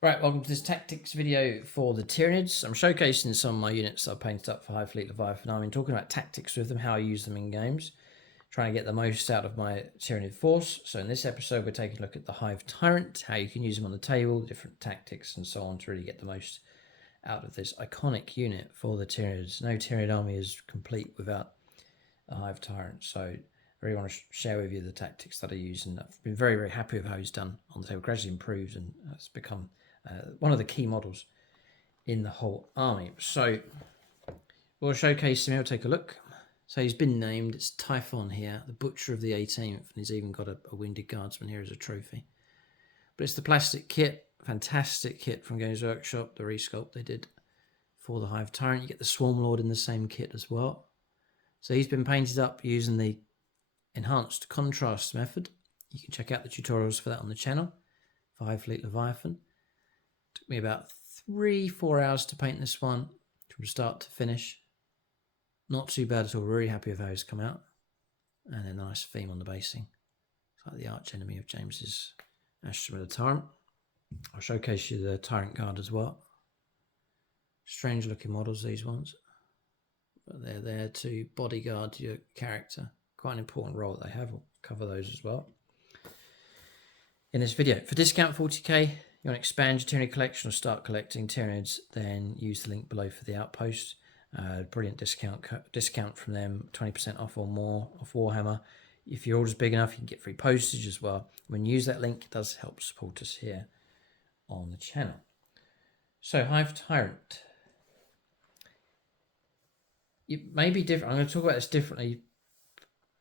Right, welcome to this tactics video for the Tyranids. I'm showcasing some of my units I've painted up for Hive Fleet Leviathan. I've been talking about tactics with them, how I use them in games, trying to get the most out of my Tyranid force. So in this episode, we're taking a look at the Hive Tyrant, how you can use them on the table, different tactics and so on to really get the most out of this iconic unit for the Tyranids. No Tyranid army is complete without a Hive Tyrant, so I really want to share with you the tactics that I use, and I've been very, very happy with how he's done on the table. Gradually improved, and it's become one of the key models in the whole army. So we'll showcase him. We'll take a look. So he's been named. It's Typhon here, the Butcher of the 18th, and he's even got a Wounded Guardsman here as a trophy. But it's the plastic kit, fantastic kit from Games Workshop, the resculpt they did for the Hive Tyrant. You get the Swarm Lord in the same kit as well. So he's been painted up using the enhanced contrast method. You can check out the tutorials for that on the channel for Hive Fleet Leviathan. Took me about 3-4 hours to paint this one from start to finish. Not too bad at all. Really happy with how it's come out. And a nice theme on the basing. It's like the arch enemy of James's Ashton Tyrant. I'll showcase you the Tyrant Guard as well. Strange looking models, these ones. But they're there to bodyguard your character. Quite an important role that they have. We'll cover those as well in this video. For discount 40k, you want to expand your Tyranid collection or start collecting Tyranids, then use the link below for the Outpost. Brilliant discount from them, 20% off or more off Warhammer. If your order's big enough, you can get free postage as well. When you use that link, it does help support us here on the channel. So Hive Tyrant. It may be different. I'm going to talk about this differently.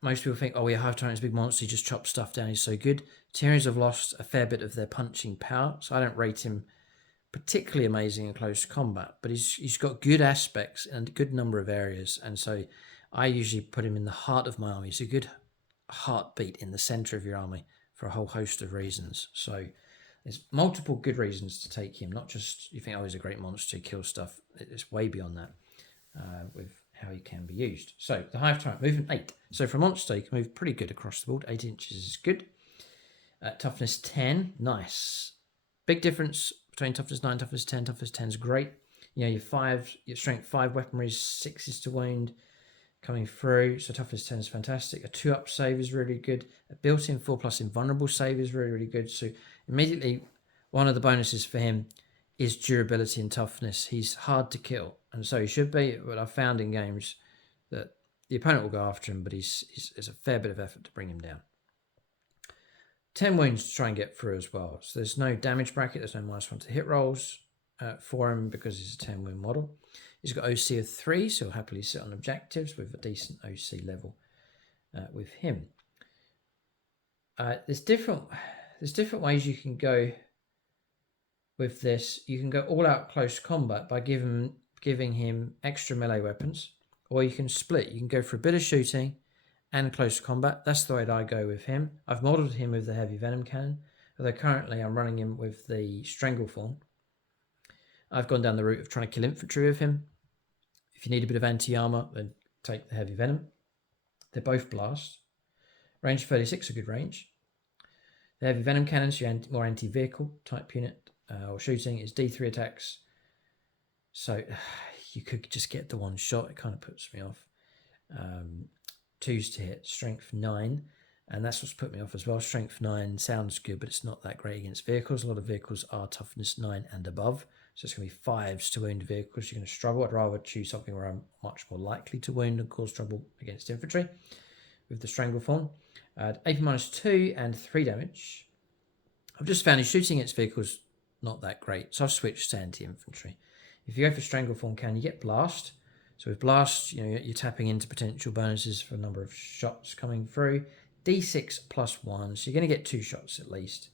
Most people think, oh yeah, Hive Tyrant is a big monster, he just chops stuff down, he's so good. Tyranids have lost a fair bit of their punching power, so I don't rate him particularly amazing in close combat, but he's got good aspects and a good number of areas, and so I usually put him in the heart of my army. He's a good heartbeat in the center of your army for a whole host of reasons. So there's multiple good reasons to take him, not just you think, oh, he's a great monster, he kills stuff. It's way beyond that with how he can be used. So the Hive Tyrant, movement 8. So for a monster, you can move pretty good across the board. 8 inches is good. Toughness 10, nice. Big difference between toughness 9, toughness 10. Toughness 10 is great. You know, your strength 5 weaponry, 6 is to wound coming through. So toughness 10 is fantastic. A 2-up save is really good. A built-in 4+ invulnerable save is really, really good. So immediately, one of the bonuses for him is durability and toughness. He's hard to kill, and so he should be. But I've found in games that the opponent will go after him, but it's a fair bit of effort to bring him down. 10 wounds to try and get through as well. So there's no damage bracket. There's no -1 to hit rolls for him because he's a 10 wound model. He's got OC of 3, so he'll happily sit on objectives with a decent OC level with him. There's different ways you can go with this. You can go all out close combat by giving him extra melee weapons, or you can split. You can go for a bit of shooting and close combat. That's the way that I go with him. I've modelled him with the heavy venom cannon, although currently I'm running him with the Strangleform. I've gone down the route of trying to kill infantry with him. If you need a bit of anti-armor, then take the heavy venom. They're both blast. Range 36, a good range. The heavy venom cannons, your more anti-vehicle type unit, or shooting is D3 attacks. So you could just get the one shot. It kind of puts me off. 2s to hit, strength 9, and that's what's put me off as well. Strength 9 sounds good, but it's not that great against vehicles. A lot of vehicles are toughness 9 and above, so it's going to be 5s to wound vehicles. You're going to struggle. I'd rather choose something where I'm much more likely to wound and cause trouble against infantry with the Strangleform. AP -2 and 3 damage. I've just found his shooting against vehicles not that great, so I've switched to anti-infantry. If you go for Strangleform cannon, you get blast. So with blast, you know, you're tapping into potential bonuses for a number of shots coming through. D6 +1, so you're going to get 2 shots at least.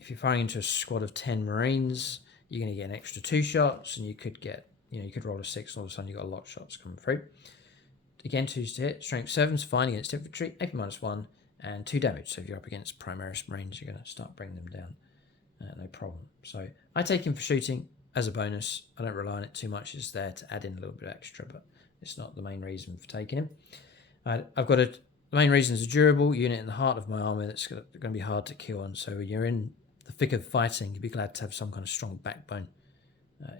If you're firing into a squad of 10 Marines, you're going to get an extra 2 shots, and you could get, you could roll a 6, and all of a sudden you've got a lot of shots coming through. Again, 2s to hit. Strength 7's fine against infantry. AP -1 and 2 damage. So if you're up against Primaris Marines, you're going to start bringing them down. No problem. So I take him for shooting as a bonus. I don't rely on it too much. It's there to add in a little bit extra, but it's not the main reason for taking him. I've got the main reason is a durable unit in the heart of my army that's going to be hard to kill on. So when you're in the thick of fighting, you'd be glad to have some kind of strong backbone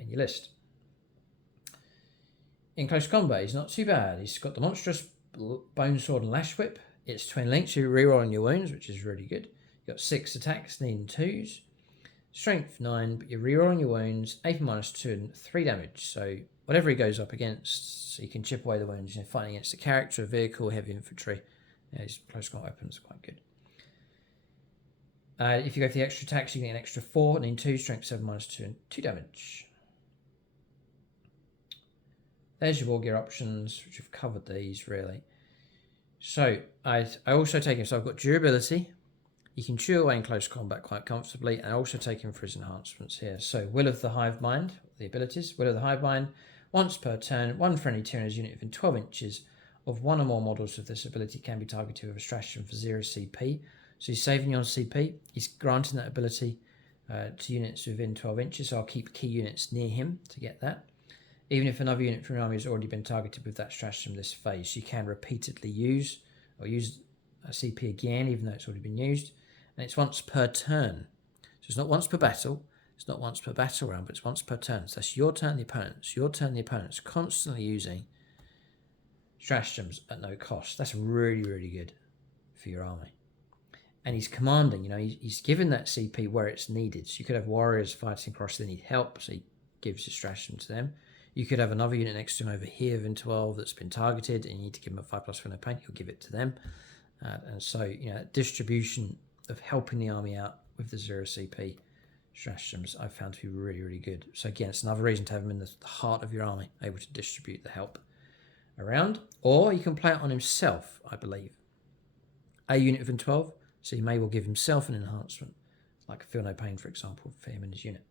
in your list. In close combat, he's not too bad. He's got the monstrous bone sword and lash whip. It's twin links, you reroll on your wounds, which is really good. You've got 6 attacks, needing 2s. Strength 9, but you're rerolling your wounds, AP -2 and 3 damage. So whatever he goes up against, so you can chip away the wounds. Fighting against a character, a vehicle, heavy infantry. His close combat weapons are quite good. If you go for the extra attacks, you get an extra 4, needing 2, strength 7 -2 and 2 damage. There's your war gear options, which have covered these really. So I also take him, so I've got durability. You can chew away in close combat quite comfortably, and I also take him for his enhancements here. So Will of the Hive Mind, the abilities. Will of the Hive Mind, once per turn, one friendly Tyranids unit within 12 inches of one or more models of this ability can be targeted with a stratagem for 0 CP. So he's saving you on CP. He's granting that ability to units within 12 inches, so I'll keep key units near him to get that. Even if another unit from your army has already been targeted with that stratagem this phase, you can repeatedly use a CP again, even though it's already been used. And it's once per turn. So it's not once per battle, it's not once per battle round, but it's once per turn. So that's your turn, the opponent's, your turn, the opponent's, constantly using stratagems at no cost. That's really, really good for your army. And he's commanding, he's given that CP where it's needed. So you could have warriors fighting across, they need help, so he gives his stratagem to them. You could have another unit next to him over here within 12 that's been targeted, and you need to give him a 5+ for no pain, he'll give it to them. And so, distribution of helping the army out with the 0 CP stratagems I've found to be really, really good. So again, it's another reason to have him in the heart of your army, able to distribute the help around. Or you can play it on himself, I believe. A unit within 12, so he may well give himself an enhancement, like Feel No Pain, for example, for him and his unit.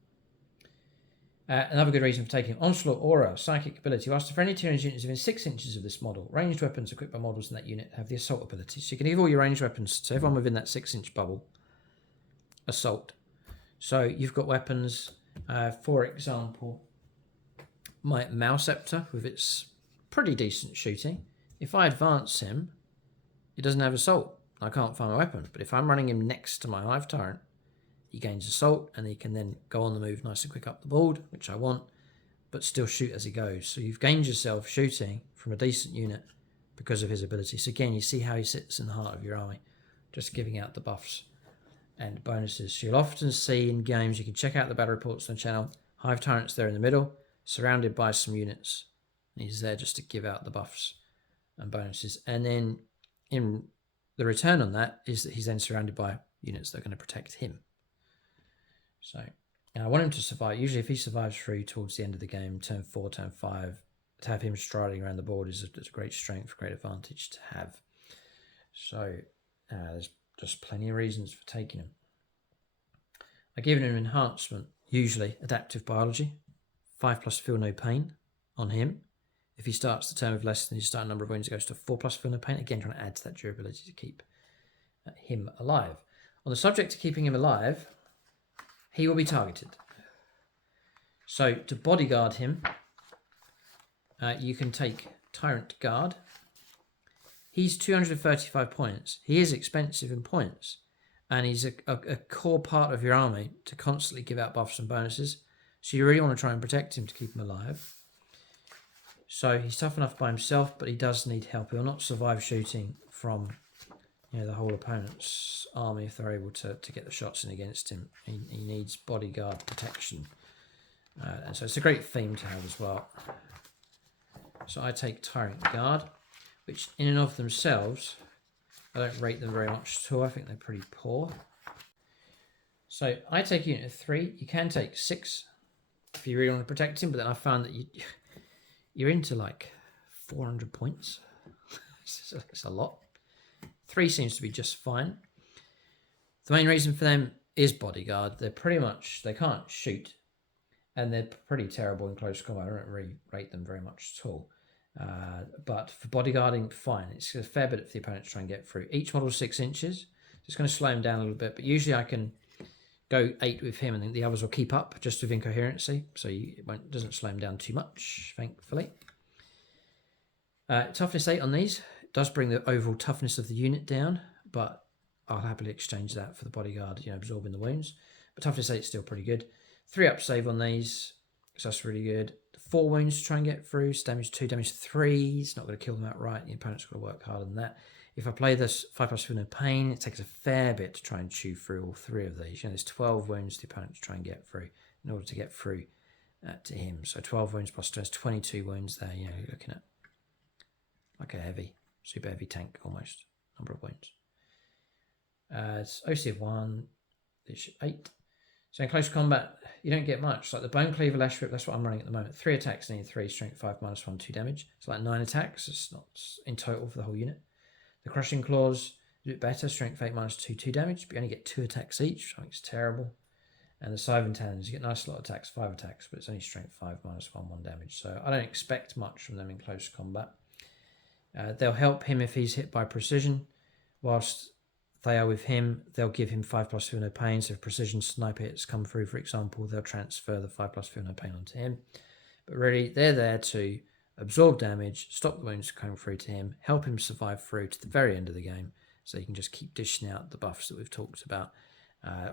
Another good reason for taking Onslaught Aura, Psychic ability. Whilst the friendly Tyranids units within 6 inches of this model, ranged weapons equipped by models in that unit have the Assault ability. So you can give all your ranged weapons to everyone within that 6-inch bubble. Assault. So you've got weapons, for example, my Mouseceptor with its pretty decent shooting. If I advance him, he doesn't have Assault. I can't find my weapon. But if I'm running him next to my Hive Tyrant, he gains Assault, and he can then go on the move nice and quick up the board, which I want, but still shoot as he goes. So you've gained yourself shooting from a decent unit because of his ability. So again, you see how he sits in the heart of your army, just giving out the buffs and bonuses. So you'll often see in games, you can check out the battle reports on the channel, Hive Tyrant's there in the middle, surrounded by some units. He's there just to give out the buffs and bonuses. And then in the return on that is that he's then surrounded by units that are going to protect him. So, and I want him to survive. Usually if he survives through towards the end of the game, turn 4, turn 5, to have him striding around the board is a great strength, great advantage to have. So there's just plenty of reasons for taking him. I've given him an enhancement, usually Adaptive Biology, 5+ Feel No Pain on him. If he starts the turn with less than his starting number of wounds, it goes to 4+ Feel No Pain. Again, trying to add to that durability to keep him alive. On the subject of keeping him alive, he will be targeted. So to bodyguard him, you can take Tyrant Guard. He's 235 points. He is expensive in points, and he's a core part of your army to constantly give out buffs and bonuses. So you really want to try and protect him to keep him alive. So he's tough enough by himself, but he does need help. He'll not survive shooting from the whole opponent's army if they're able to get the shots in against him. He needs bodyguard protection. And so it's a great theme to have as well. So I take Tyrant Guard, which in and of themselves, I don't rate them very much at all. I think they're pretty poor. So I take a unit of 3. You can take 6 if you really want to protect him, but then I found that you're into like 400 points. It's a lot. 3 seems to be just fine. The main reason for them is bodyguard. They're pretty much, they can't shoot, and they're pretty terrible in close combat. I don't really rate them very much at all. But for bodyguarding, fine. It's a fair bit for the opponent to try and get through. Each model 6 inches. So it's going to slow him down a little bit, but usually I can go 8 with him, and then the others will keep up just with incoherency. So it doesn't slow him down too much, thankfully. Toughness 8 on these. Does bring the overall toughness of the unit down, but I'll happily exchange that for the bodyguard, absorbing the wounds. but toughness 8 is still pretty good. 3 up save on these, so that's really good. 4 wounds to try and get through, so damage 2, damage 3, it's not going to kill them outright, the opponent's got to work harder than that. If I play this 5+ feel no pain, it takes a fair bit to try and chew through all 3 of these. You know, there's 12 wounds the opponent to try and get through in order to get through to him. So 12 wounds plus 2, that's 22 wounds there. You know, you're looking at like a heavy, super heavy tank almost, number of wounds. It's OC of 1, leadership 8. So in close combat, you don't get much. Like the Bone Cleaver Lash Rip, that's what I'm running at the moment. 3 attacks, need 3, strength 5, -1, 2 damage. It's like 9 attacks. It's not in total for the whole unit. The Crushing Claws, a bit better. Strength 8, -2, 2 damage. But you only get 2 attacks each, which I think is terrible. And the Scythe Talons, you get nice lot of attacks, 5 attacks, but it's only strength 5, -1, 1 damage. So I don't expect much from them in close combat. They'll help him if he's hit by precision. Whilst they are with him, they'll give him 5+ feel no pain. So if precision sniper hits come through, for example, they'll transfer the 5+ feel no pain onto him. But really, they're there to absorb damage, stop the wounds coming through to him, help him survive through to the very end of the game, so you can just keep dishing out the buffs that we've talked about.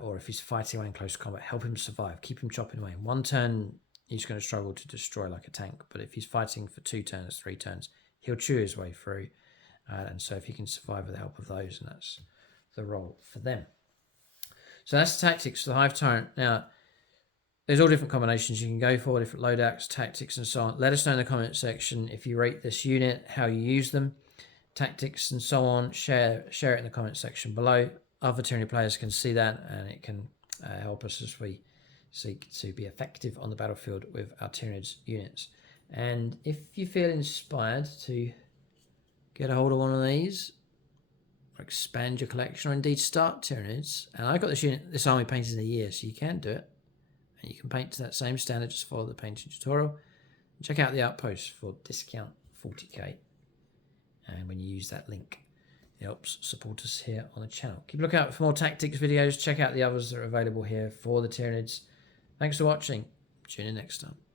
Or if he's fighting away in close combat, help him survive, keep him chopping away. In 1 turn, he's going to struggle to destroy like a tank, but if he's fighting for 2 turns, 3 turns, he'll chew his way through. And so if he can survive with the help of those, and that's the role for them. So that's the tactics for the Hive Tyrant. Now, there's all different combinations you can go for, different loadouts, tactics, and so on. Let us know in the comment section if you rate this unit, how you use them, tactics, and so on. Share it in the comment section below. Other Tyranid players can see that, and it can help us as we seek to be effective on the battlefield with our Tyranids units. And if you feel inspired to get a hold of one of these, or expand your collection, or indeed start Tyranids, and I got this army painted in a year, so you can do it. And you can paint to that same standard, just follow the painting tutorial. And check out the OUTPOST for discount 40k. And when you use that link, it helps support us here on the channel. Keep a lookout for more tactics videos. Check out the others that are available here for the Tyranids. Thanks for watching. Tune in next time.